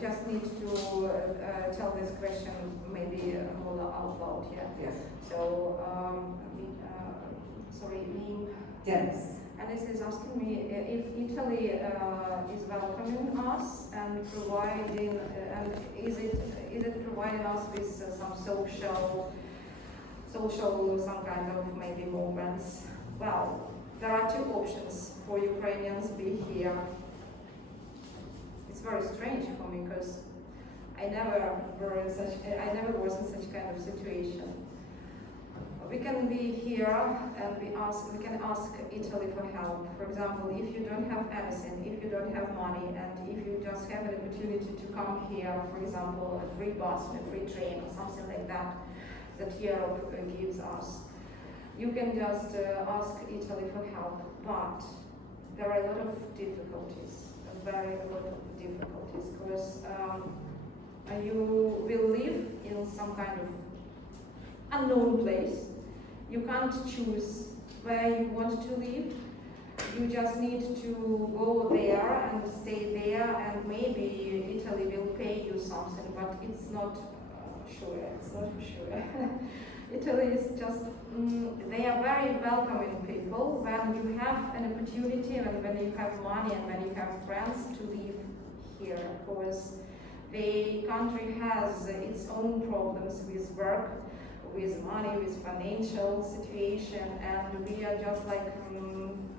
we just need to tell this question maybe more out loud, yeah? Yes. So, sorry, Dennis. and this is asking me if Italy is welcoming us and providing, and is it providing us with some social, some kind of maybe moments. Well, there are two options for Ukrainians be here. It's very strange for me because I never was in such kind of situation. We can be here and we can ask Italy for help. For example, if you don't have anything, if you don't have money, and if you just have an opportunity to come here, for example, a free bus, a free train, or something like that, that Europe gives us, you can just ask Italy for help. But there are a lot of difficulties, because you will live in some kind of unknown place. You can't choose where you want to live. You just need to go there and stay there, and maybe Italy will pay you something, but it's not sure. It's not for sure. Italy is just, they are very welcoming people when you have an opportunity, and when you have money, and when you have friends to live here, because the country has its own problems with work, with money, with financial situation, and we are just like,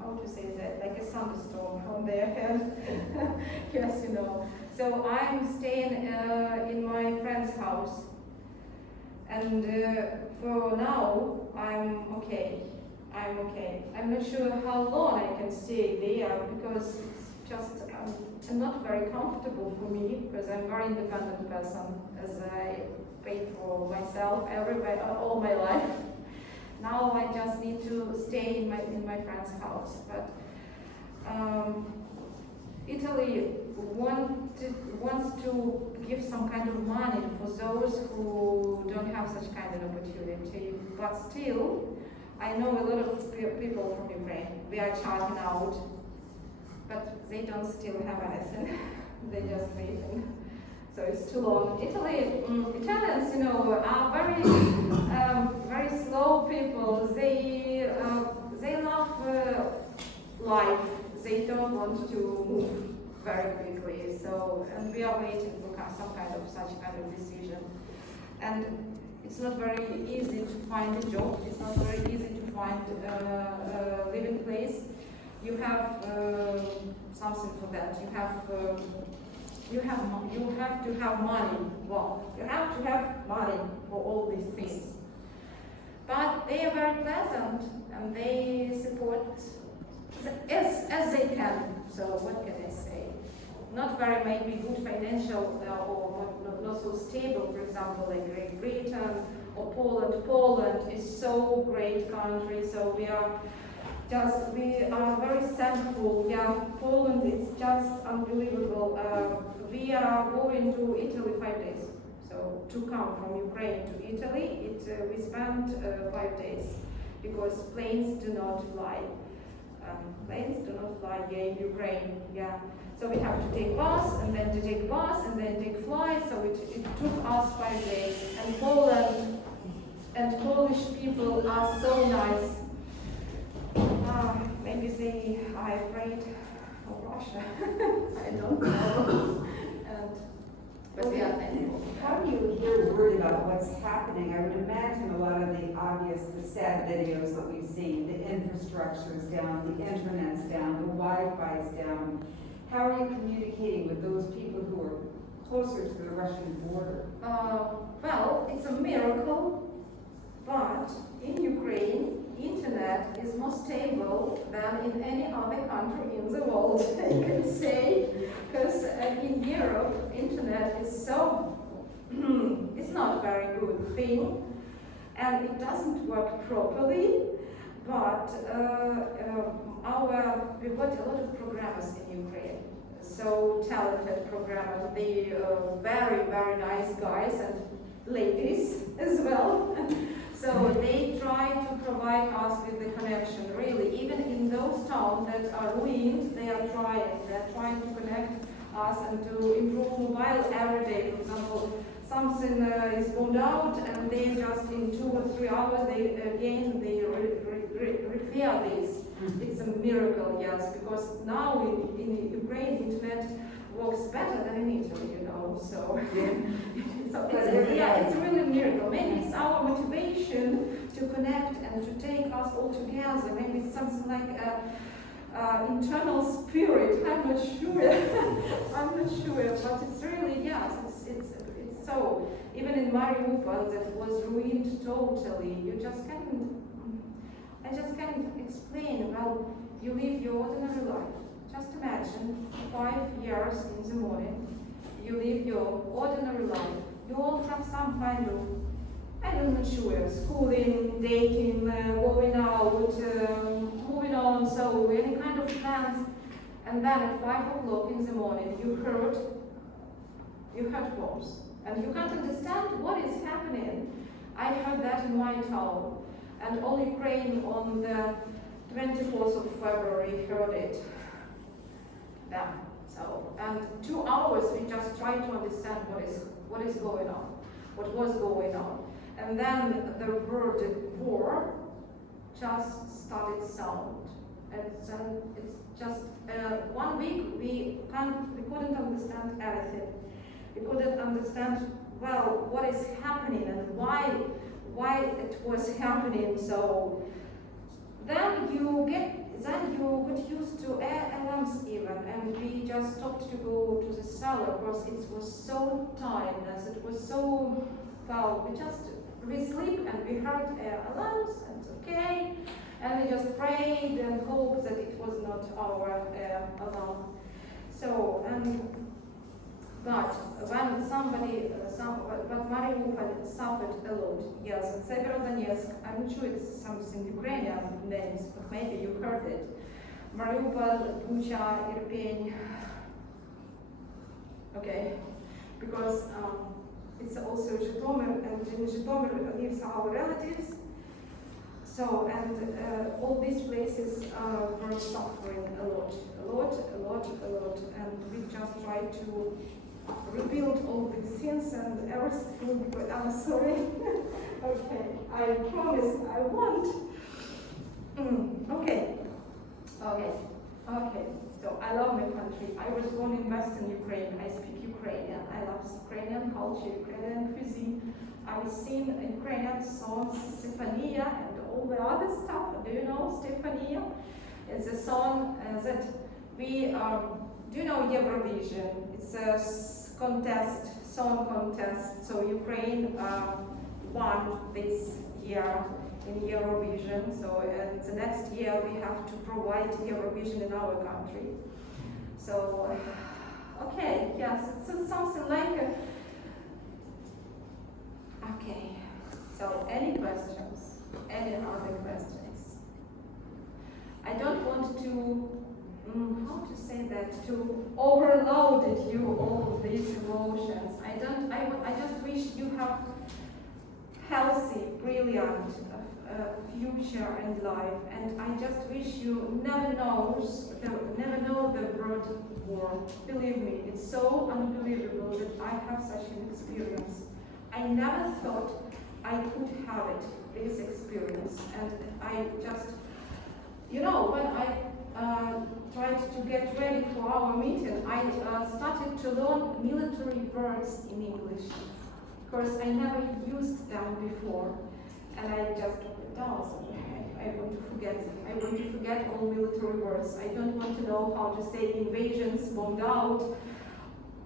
how to say that, like a thunderstorm on their head. Yes, you know. So I'm staying in my friend's house, and for now I'm okay. I'm not sure how long I can stay there, because it's just not very comfortable for me, because I'm a very independent person, as I pay for myself everywhere all my life. Now I just need to stay in my friend's house. But Italy wants to give some kind of money for those who don't have such kind of opportunity. But still, I know a lot of people from Ukraine. We are charging out, but they don't still have anything. They just waiting. So it's too long. Italians, you know, are very slow people. They love life. They don't want to move very quickly. So, and we are waiting for some kind of such kind of decision. And it's not very easy to find a job. It's not very easy to find a living place. You have something for that. You have to have money. Well, you have to have money for all these things. But they are very pleasant, and they support as they can. So what can I say? Not very maybe good financial or not so stable. For example, like Great Britain or Poland. Poland is so great country. So we are very thankful. Yeah, Poland is just unbelievable. We are going to Italy 5 days. So to come from Ukraine to Italy, we spent 5 days, because planes do not fly. Here in Ukraine. Yeah. So we have to take bus, and then to take bus, and then take flight. So it took us 5 days. And Poland and Polish people are so nice. Maybe they are afraid of Russia. I don't know. But we are thankful. How do you hear word about what's happening? I would imagine a lot of the sad videos that we've seen, the infrastructure's down, the internet's down, the Wi-Fi's down. How are you communicating with those people who are closer to the Russian border? Well, it's a miracle, but in Ukraine, internet is more stable than in any other country in the world, I can say, because in Europe, internet is so, it's not a very good thing, and it doesn't work properly, but we've got a lot of programmers in Ukraine, so talented programmers. They very, very nice guys and ladies as well. So they try to provide us with the connection, really. Even in those towns that are ruined, they are trying. They're trying to connect us and to improve mobile every day. For example, something is bombed out and then just in 2 or 3 hours they repair this. It's a miracle, yes, because now in Ukraine internet works better than in Italy, you know, so, it's really a miracle. Maybe it's our motivation to connect and to take us all together. Maybe it's something like internal spirit. I'm not sure. I'm not sure, but it's really, yes, it's so. Even in Mariupol, that was ruined totally. I just can't explain. Well, you live your ordinary life. Just imagine 5 years in the morning, you live your ordinary life. You all have some kind of, I'm not sure, schooling, dating, going out, moving on, so any kind of plans. And then at 5 o'clock in the morning, you heard bombs. And you can't understand what is happening. I heard that in my town. And all Ukraine on the 24th of February heard it. Yeah. So, and 2 hours we just try to understand what is going on, what was going on. And then the word war just started sound. And it's just 1 week we couldn't understand everything. We couldn't understand well what is happening and why it was happening. So then you get used to alarms even, and we just stopped to go to the cellar because it was so tiredness. It was so, well, we sleep and we heard alarms and it's okay, and we just prayed and hoped that it was not our alarm. So, but when but Mariupol suffered a lot, yes, and Severodonetsk, I'm not sure it's something Ukrainian names, but maybe you heard it. Mariupol, Bucha, Irpin, okay, because it's also Zhytomyr, and in Zhytomyr lives our relatives. So, and all these places were suffering a lot, and we just tried to rebuild all these things and everything. But I'm sorry. Okay, I promise I won't. Okay. So I love my country. I was born in Western Ukraine. I speak Ukrainian. I love Ukrainian culture, Ukrainian cuisine. I sing Ukrainian songs, Stefania, and all the other stuff. Do you know Stefania? It's a song that we do you know Eurovision? It's a song contest. So Ukraine won this year in Eurovision. So the next year we have to provide Eurovision in our country. So okay, yes, it's something like a, okay. So any questions? Any other questions? I don't want to, how to say that, to overload you all these emotions. I just wish you have healthy, brilliant future and life, and I just wish you never know the word war. Believe me, it's so unbelievable that I have such an experience. I never thought I could have this experience, and I just, when I tried to get ready for our meeting, I started to learn military words in English, because I never used them before, and I just took it down. So I want to forget them. I want to forget all military words. I don't want to know how to say invasions, bombed out,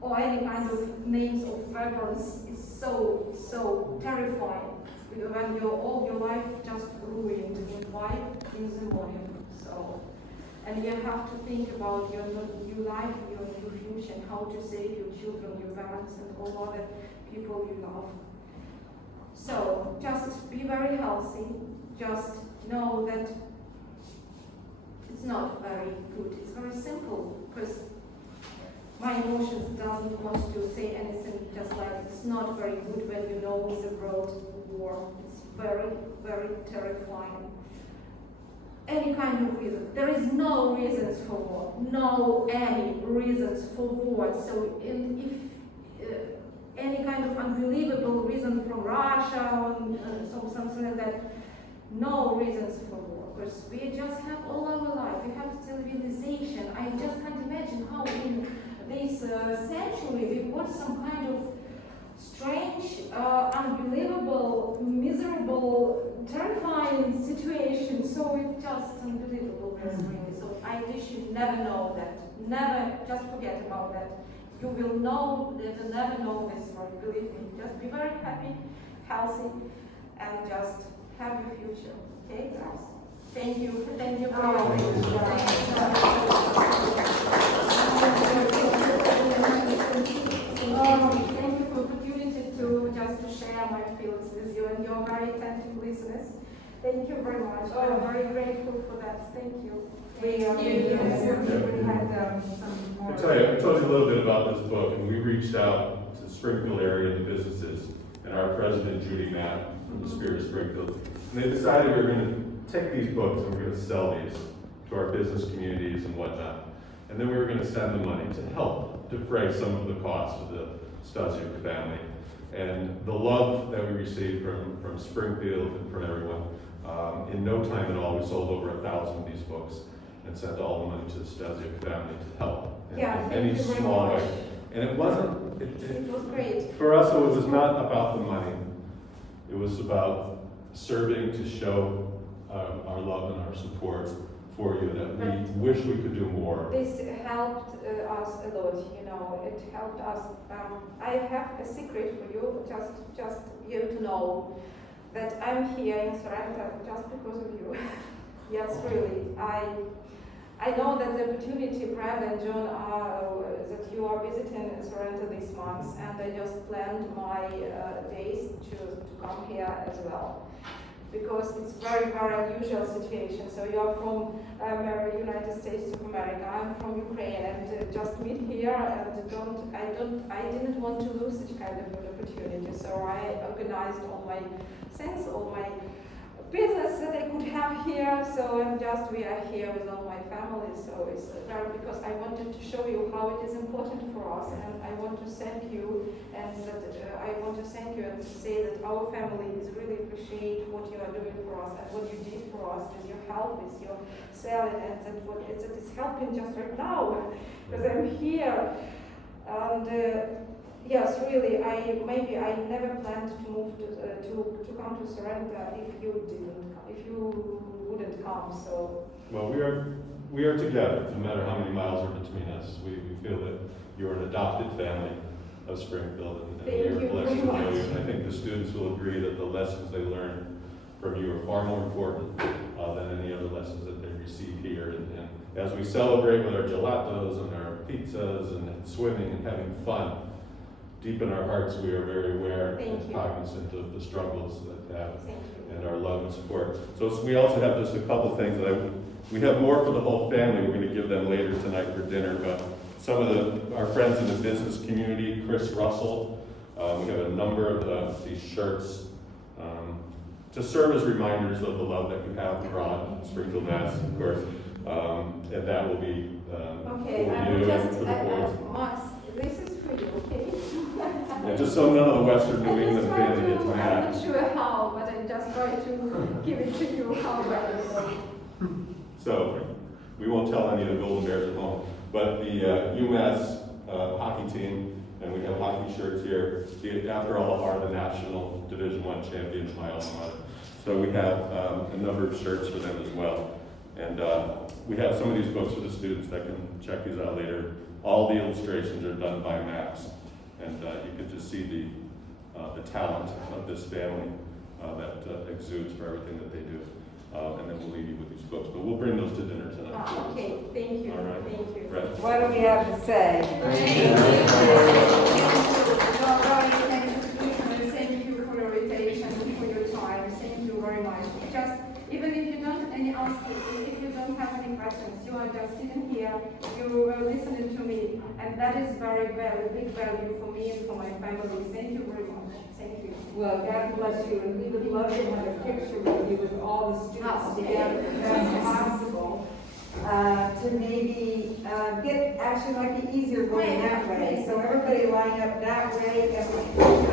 or any kind of names of weapons. It's so terrifying when all your life just ruined in 5 in the morning. So, and you have to think about your life, your future, and how to save your children, your parents, and all other people you love. So just be very healthy. Just know that it's not very good. It's very simple, because my emotions doesn't want to say anything, just like it's not very good when you know the world war. It's very, very terrifying. any kind of reason. There is no reasons for war, no any reasons for war. So if any kind of unbelievable reason from Russia or something like that, no reasons for war, because we just have all our life, we have civilization. I just can't imagine how in this century we've got some kind of strange, unbelievable, miserable, terrifying situation. So it's just unbelievable, really. So I wish you never know that. Never, just forget about that. You will know, you will never know this word, believe me. Just be very happy, healthy, and just have your future. Okay, guys? Thank you for your Thank you for the opportunity to just share my feelings with you, and you're very attentive listeners. Thank you very much. I'm very grateful for that. Thank you. We had some more. I told you a little bit about this book, and we reached out to the Springfield area, the businesses, and our president, Judy Matt, from the Spirit of Springfield. And they decided we were going to take these books and we're going to sell these to our business communities and whatnot. And then we were going to send the money to help defray some of the costs of the Stasiuk family. And the love that we received from Springfield and from everyone, in no time at all, we sold over 1,000 of these books and sent all the money to the Stasiuk family to help in any small way. And it wasn't, it was great. For us, it was not about the money. It was about serving to show our love and our support for you, that we wish we could do more. This helped us a lot, you know, it helped us. I have a secret for you, just you to know that I'm here in Sorrento just because of you. Yes, really. I know that the opportunity, Brad and John, that you are visiting Sorrento this month, and I just planned my days to come here as well. Because it's very, very unusual situation. So you are from United States of America, I'm from Ukraine, and just meet here, and I didn't want to lose such kind of an opportunity. So I organized all my things, all my business that I could have here. So we are here with all my family. So it's very, because I wanted to show you how it is important for us, and I want to thank you, and I want to thank you and say that our family is really appreciate what you are doing for us and what you did for us with your help, with your selling, and that what it is helping just right now because I'm here. And yes, really, I never planned to move to come to Sorrento if you wouldn't come. So well, we are together, no matter how many miles are between us. We feel that you're an adopted family of Springfield, and we are blessed to know you. And I think the students will agree that the lessons they learn from you are far more important than any other lessons that they receive here. And as we celebrate with our gelatos and our pizzas and swimming and having fun, deep in our hearts, we are very aware and cognizant of the struggles that have and our love and support. So we also have just a couple things that we have more for the whole family. We're going to give them later tonight for dinner, but some of our friends in the business community, Chris Russell, we have a number of these shirts to serve as reminders of the love that you have abroad, Springfield, Mass, of course, and that will be for you and for the boys. Max, this is for you, okay? Yeah, just so none of the Western New England family gets mad. I'm not sure how, but I'm just going to give it to you how well. So, we won't tell any of the Golden Bears at home, but the UMass hockey team, and we have hockey shirts here, after all, are the national Division I champions, my alma mater. So we have a number of shirts for them as well. And we have some of these books for the students that can check these out later. All the illustrations are done by Max, and you can just see the talent of this family that exudes for everything that they do. And then we'll leave you with these books, but we'll bring those to dinner tonight. Okay, thank you. All right. Thank you. Right. What do we have to say? Thank you for your attention, for your time. Thank you very much. Just even if you don't have any questions, you are just sitting here, you were listening to me, and that is very big value for me and for my family. Thank you very much. Thank you. Well, God bless you, and we would love to have a picture with you with all the students together, if that's possible. To maybe, actually might be easier going that way, so everybody line up that way, and we can